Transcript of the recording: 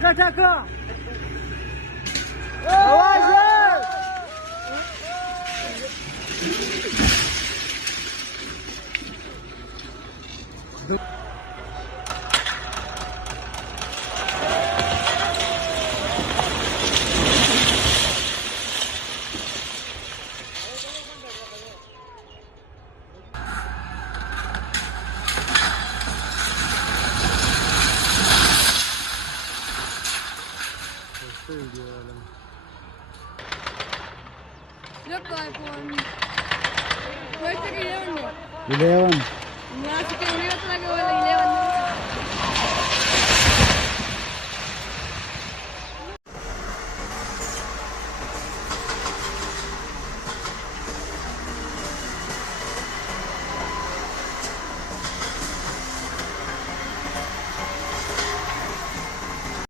का टाका आवाज Look like one. Where's the 11? 11 No, así que me iba a traer 11.